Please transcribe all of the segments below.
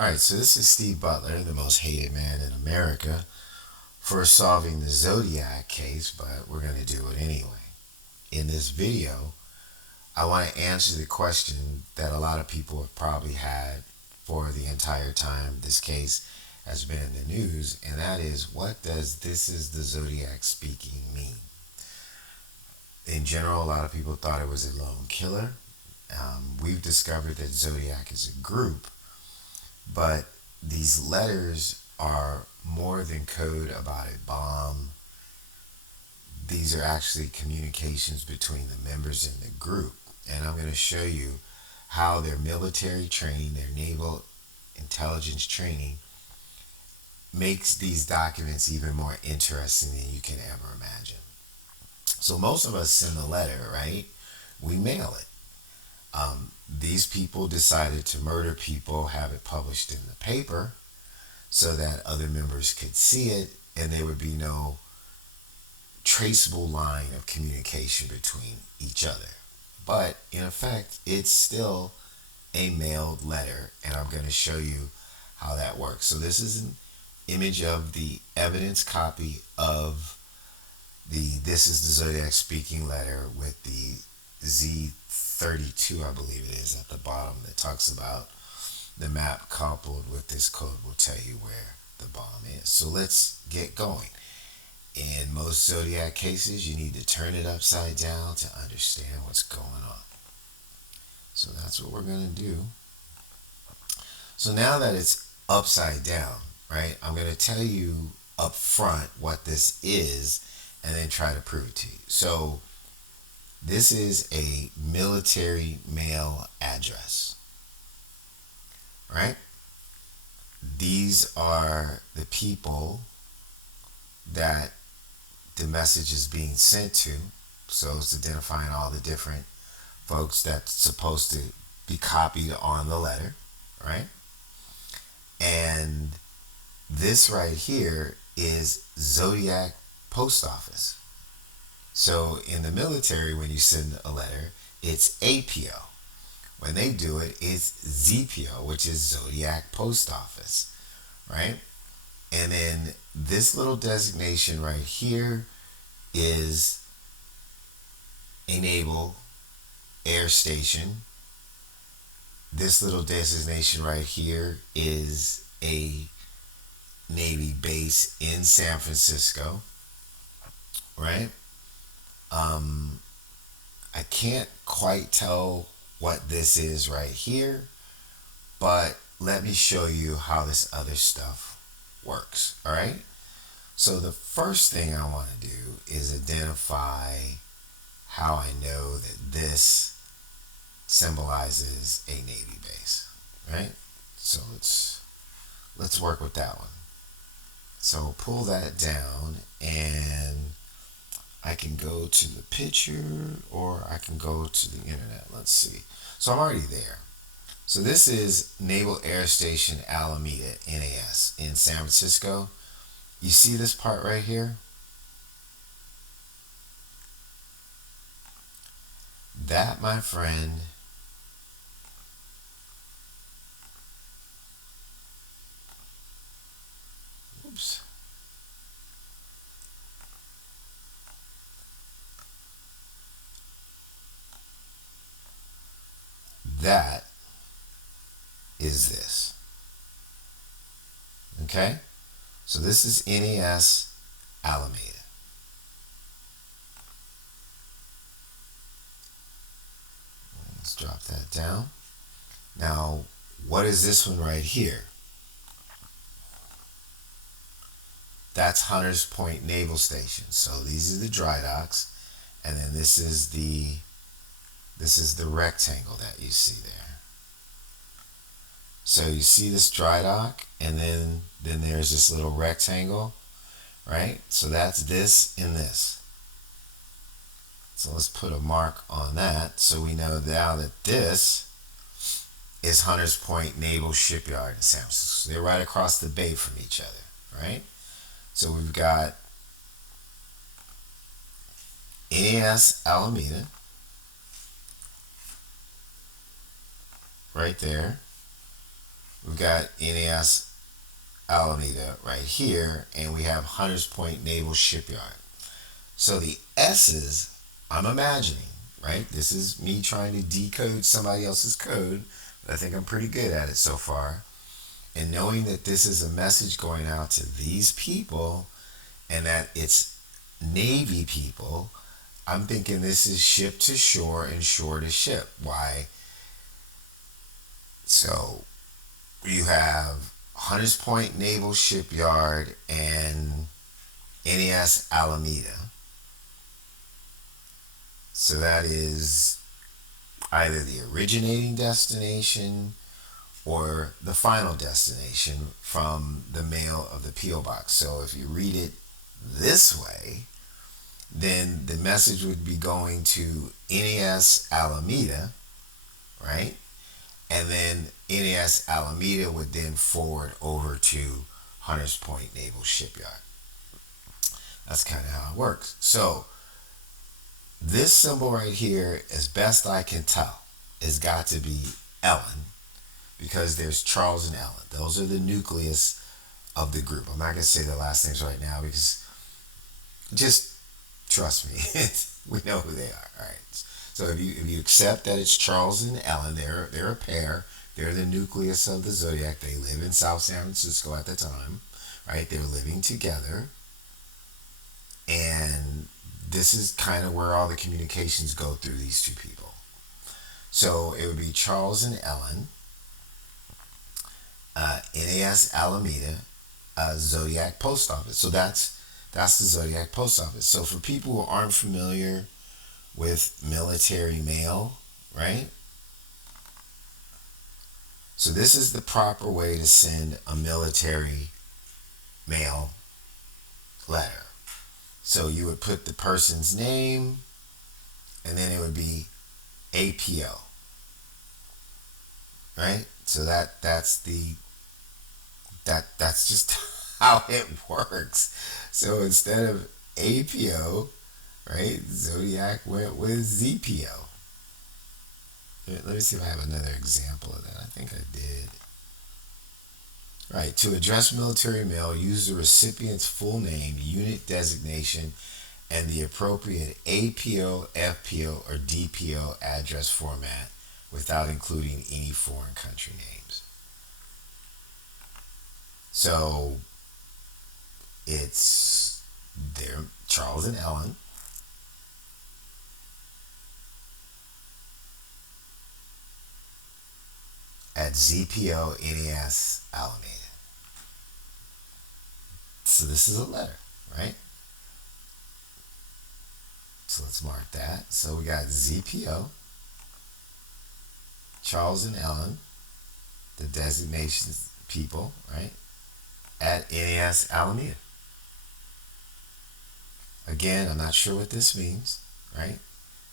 Alright, so this is Steve Butler, the most hated man in America, for solving the Zodiac case, but we're going to do it anyway. In this video, I want to answer the question that a lot of people have probably had for the entire time this case has been in the news, and that is, what does "this is the Zodiac speaking" mean? In general, a lot of people thought it was a lone killer. We've discovered that Zodiac is a group, but these letters are more than code about a bomb. These are actually communications between the members in the group. And I'm going to show you how their military training, their naval intelligence training, makes these documents even more interesting than you can ever imagine. So most of us send a letter, right? We mail it. These people decided to murder people, have it published in the paper so that other members could see it, and there would be no traceable line of communication between each other. But in effect, it's still a mailed letter, and I'm going to show you how that works. So this is an image of the evidence copy of the "This is the Zodiac speaking" letter with the Z32, I believe it is, at the bottom, that talks about the map coupled with this code will tell you where the bomb is. So let's get going. In most Zodiac cases, you need to turn it upside down to understand what's going on. So that's what we're going to do. So now that it's upside down, right, I'm going to tell you up front what this is and then try to prove it to you. So this is a military mail address, right? These are the people that the message is being sent to. So it's identifying all the different folks that's supposed to be copied on the letter, right? And this right here is Zodiac Post Office. So in the military, when you send a letter, it's APO. When they do it, it's ZPO, which is Zodiac Post Office, right? And then this little designation right here is a naval air station. This little designation right here is a Navy base in San Francisco, right? I can't quite tell what this is right here, but let me show you how this other stuff works, all right? So the first thing I want to do is identify how I know that this symbolizes a Navy base, right? So let's work with that one. So pull that down, and I can go to the picture or I can go to the internet. Let's see. So I'm already there. So this is Naval Air Station Alameda, NAS, in San Francisco. You see this part right here? That, my friend, oops. That is this. Okay? So this is NAS Alameda. Let's drop that down. Now, what is this one right here? That's Hunters Point Naval Station. So these are the dry docks, and then this is the rectangle that you see there. So you see this dry dock, and then there's this little rectangle, right? So that's this and this. So let's put a mark on that so we know now that this is Hunters Point Naval Shipyard in San Francisco. So they're right across the bay from each other, right? So we've got NAS Alameda right there. We've got NAS Alameda right here, and we have Hunters Point Naval Shipyard. So the S's, I'm imagining, right? This is me trying to decode somebody else's code, but I think I'm pretty good at it so far. And knowing that this is a message going out to these people and that it's Navy people, I'm thinking this is ship to shore and shore to ship. Why? So you have Hunters Point Naval Shipyard and NAS Alameda. So that is either the originating destination or the final destination from the mail of the P.O. Box. So if you read it this way, then the message would be going to NAS Alameda, right? And then NAS Alameda would then forward over to Hunters Point Naval Shipyard. That's kind of how it works. So this symbol right here, as best I can tell, has got to be Ellen, because there's Charles and Ellen. Those are the nucleus of the group. I'm not going to say the last names right now because just trust me, we know who they are. All right. So if you accept that it's Charles and Ellen, they're a pair. They're the nucleus of the Zodiac. They live in South San Francisco at the time, right? They're living together, and this is kind of where all the communications go through these two people. So it would be Charles and Ellen, NAS Alameda, Zodiac Post Office. So that's the Zodiac Post Office. So for people who aren't familiar with military mail, right? So this is the proper way to send a military mail letter. So you would put the person's name, and then it would be APO, right? So that's just how it works. So instead of APO, right, Zodiac went with ZPO. Let me see if I have another example of that. I think I did. Right, to address military mail, use the recipient's full name, unit designation, and the appropriate APO, FPO, or DPO address format without including any foreign country names. So it's there, Charles and Ellen. At ZPO NAS Alameda. So this is a letter, right? So let's mark that. So we got ZPO, Charles and Ellen, the designations people, right? At NAS Alameda. Again, I'm not sure what this means, right?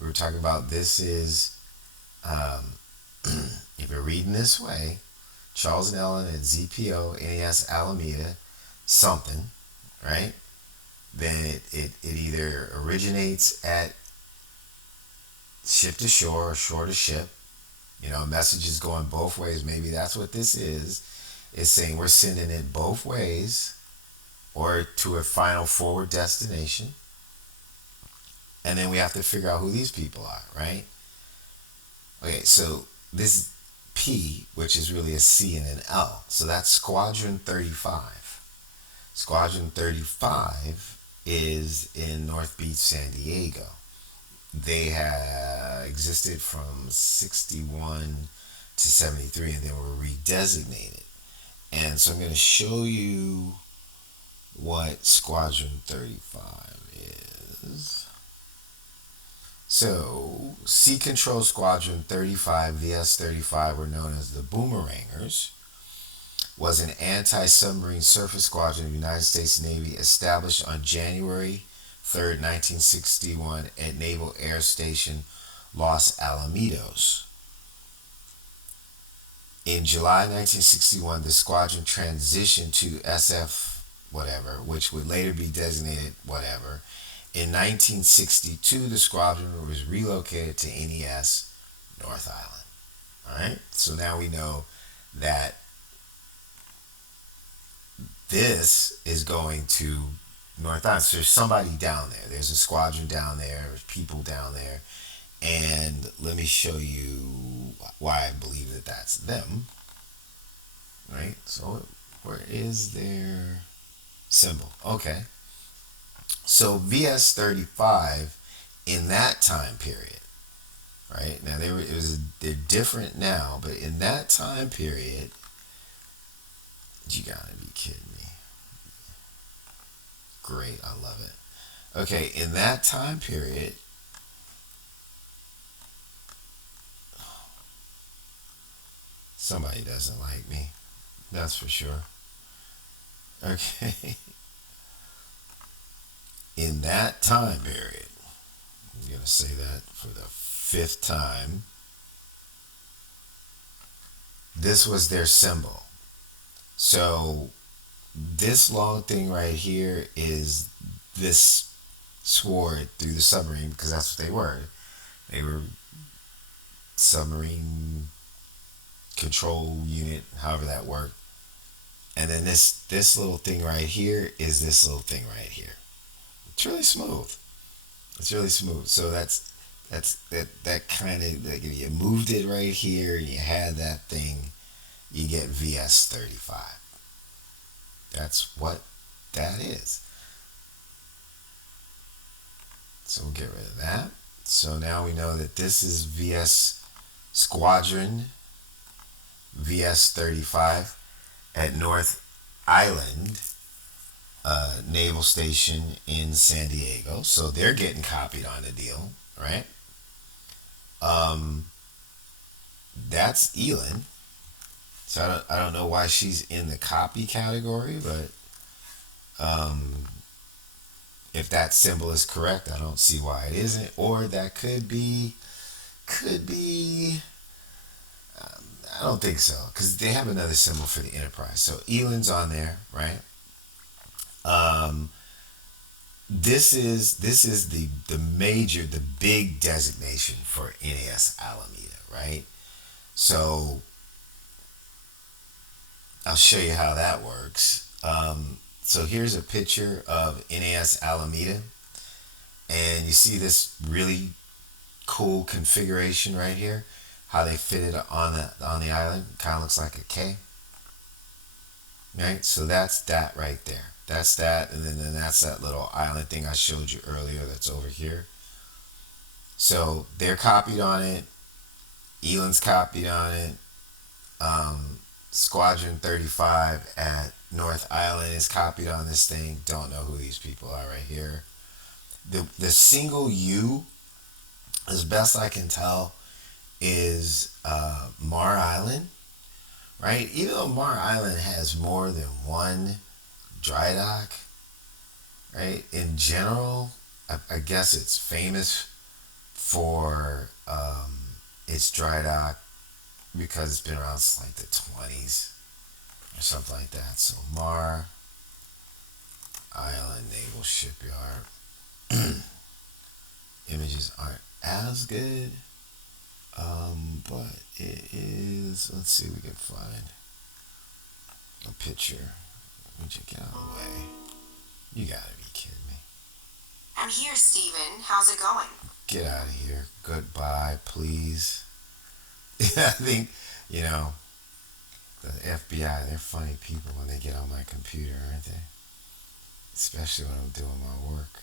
We were talking about this is, if you're reading this way, Charles and Ellen at ZPO NAS Alameda, something, right? Then it either originates at ship to shore or shore to ship. You know, messages going both ways. Maybe that's what this is. It's saying we're sending it both ways or to a final forward destination. And then we have to figure out who these people are, right? Okay, so this P, which is really a C and an L. So that's Squadron 35. Squadron 35 is in North Beach, San Diego. They had existed from 61 to 73 and they were redesignated. And so I'm going to show you what Squadron 35 is. So, Sea Control Squadron 35, VS-35 were known as the Boomerangers, was an anti-submarine surface squadron of the United States Navy established on January 3rd, 1961 at Naval Air Station Los Alamitos. In July 1961, the squadron transitioned to SF whatever, which would later be designated whatever. In 1962, the squadron was relocated to NES North Island. All right, so now we know that this is going to North Island. So there's somebody down there. There's a squadron down there. There's people down there. And let me show you why I believe that that's them. Right? So where is their symbol? Okay. So VS35 in that time period, right? Now they're different now, but in that time period, you gotta be kidding me. Great, I love it. Okay, in that time period, somebody doesn't like me. That's for sure. Okay. In that time period, I'm going to say that for the fifth time, this was their symbol. So this long thing right here is this sword through the submarine because that's what they were. They were submarine control unit, however that worked. And then this little thing right here is this little thing right here. It's really smooth. It's really smooth. So that kind of like if you moved it right here and you had that thing, you get VS35. That's what that is. So we'll get rid of that. So now we know that this is VS Squadron VS35 at North Island Naval Station in San Diego. So they're getting copied on the deal, right? Um, that's Elin. So I don't know why she's in the copy category, but um, if that symbol is correct, I don't see why it isn't. Or that could be. I don't think so because they have another symbol for the Enterprise. So Elin's on there, right? Um, this is the big designation for NAS Alameda, right? So I'll show you how that works. So here's a picture of NAS Alameda, and you see this really cool configuration right here. How they fit it on the island, kind of looks like a K, right? So that's that right there. That's that, and then that's that little island thing I showed you earlier. That's over here. So they're copied on it. Elan's copied on it. Squadron 35 at North Island is copied on this thing. Don't know who these people are right here. The single U, as best I can tell, is Mar Island, right? Even though Mar Island has more than one dry dock, right? In general, I guess it's famous for its dry dock because it's been around since like the 20s or something like that. So Mar Island Naval Shipyard. Images aren't as good, but it is. Let's see if we can find a picture. Would you get out of the way? You gotta be kidding me. I'm here, Steven. How's it going? Get out of here. Goodbye, please. I think, you know, the FBI, they're funny people when they get on my computer, aren't they? Especially when I'm doing my work.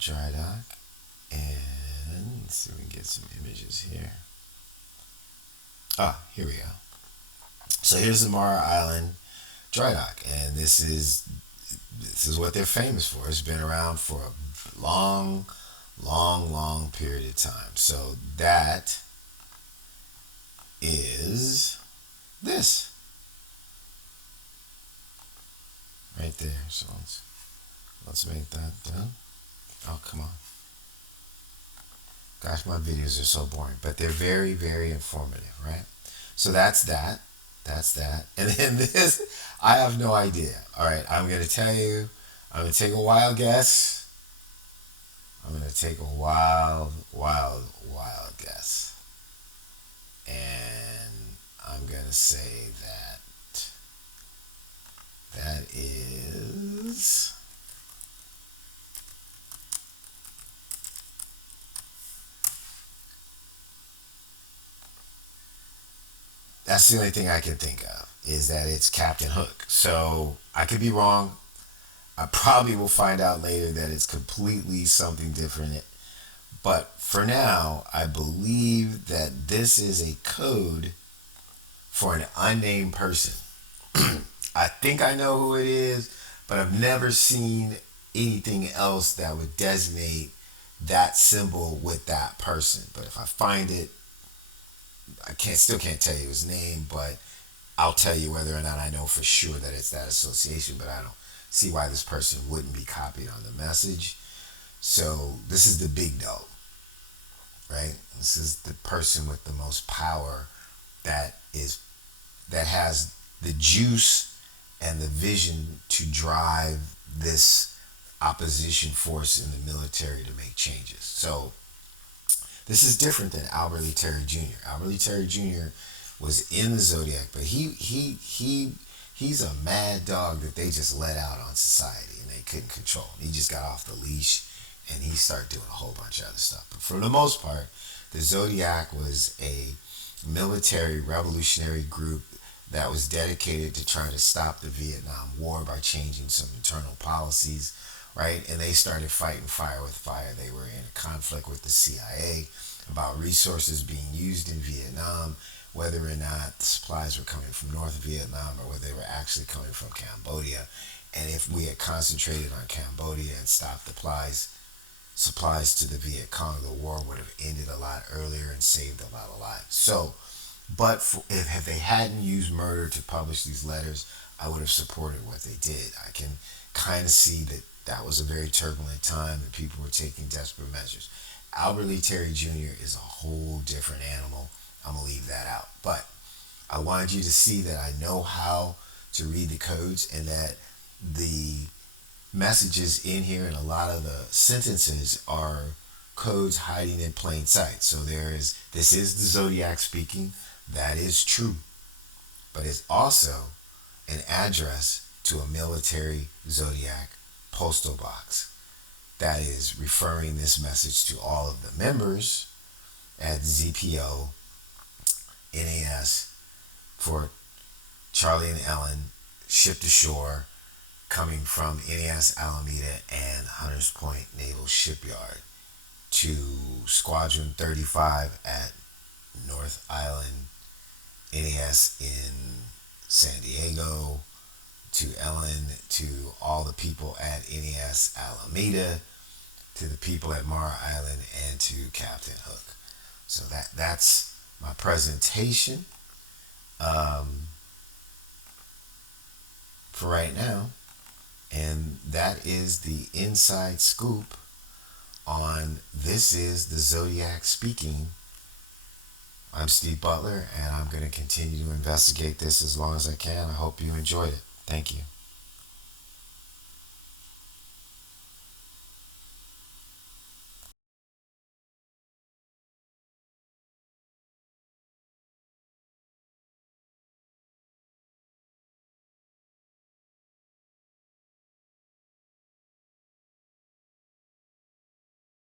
Dry dock. And let's see if we can get some images here. Ah, here we go. So here's the Mara Island dry dock, and this is what they're famous for. It's been around for a long, long, long period of time. So that is this right there. So let's make that done. Oh, come on. Gosh, my videos are so boring, but they're very, very informative, right? So that's that. That's that. And then this, I have no idea. All right, I'm going to tell you, I'm going to take a wild guess. I'm going to take a wild guess. And I'm I'm going to say that that is. That's the only thing I can think of is that it's Captain Hook. So I could be wrong. I probably will find out later that it's completely something different. But for now, I believe that this is a code for an unnamed person. I think I know who it is, but I've never seen anything else that would designate that symbol with that person. But if I find it, I can't tell you his name, but I'll tell you whether or not I know for sure that it's that association. But I don't see why this person wouldn't be copied on the message. So this is the big dog, right? This is the person with the most power that is that has the juice and the vision to drive this opposition force in the military to make changes. So this is different than Albert Lee Terry Jr. Albert Lee Terry Jr. was in the Zodiac, but he's a mad dog that they just let out on society and they couldn't control. He just got off the leash and he started doing a whole bunch of other stuff. But for the most part, the Zodiac was a military revolutionary group that was dedicated to trying to stop the Vietnam War by changing some internal policies, right? And they started fighting fire with fire. They were in a conflict with the CIA about resources being used in Vietnam, whether or not the supplies were coming from North Vietnam or whether they were actually coming from Cambodia. And if we had concentrated on Cambodia and stopped supplies to the Viet Cong, the war would have ended a lot earlier and saved a lot of lives. So, but if they hadn't used murder to publish these letters, I would have supported what they did. I can kind of see that that was a very turbulent time and people were taking desperate measures. Albert Lee Terry Jr. is a whole different animal. I'm going to leave that out. But I wanted you to see that I know how to read the codes and that the messages in here and a lot of the sentences are codes hiding in plain sight. So this is the Zodiac speaking. That is true. But it's also an address to a military Zodiac postal box that is referring this message to all of the members at ZPO NAS for Charlie and Ellen shipped ashore coming from NAS Alameda and Hunters Point Naval Shipyard to Squadron 35 at North Island NAS in San Diego, to Ellen, to all the people at NAS Alameda, to the people at Mara Island, and to Captain Hook. So that's my presentation for right now. And that is the inside scoop on This is the Zodiac Speaking. I'm Steve Butler, and I'm going to continue to investigate this as long as I can. I hope you enjoyed it. Thank you.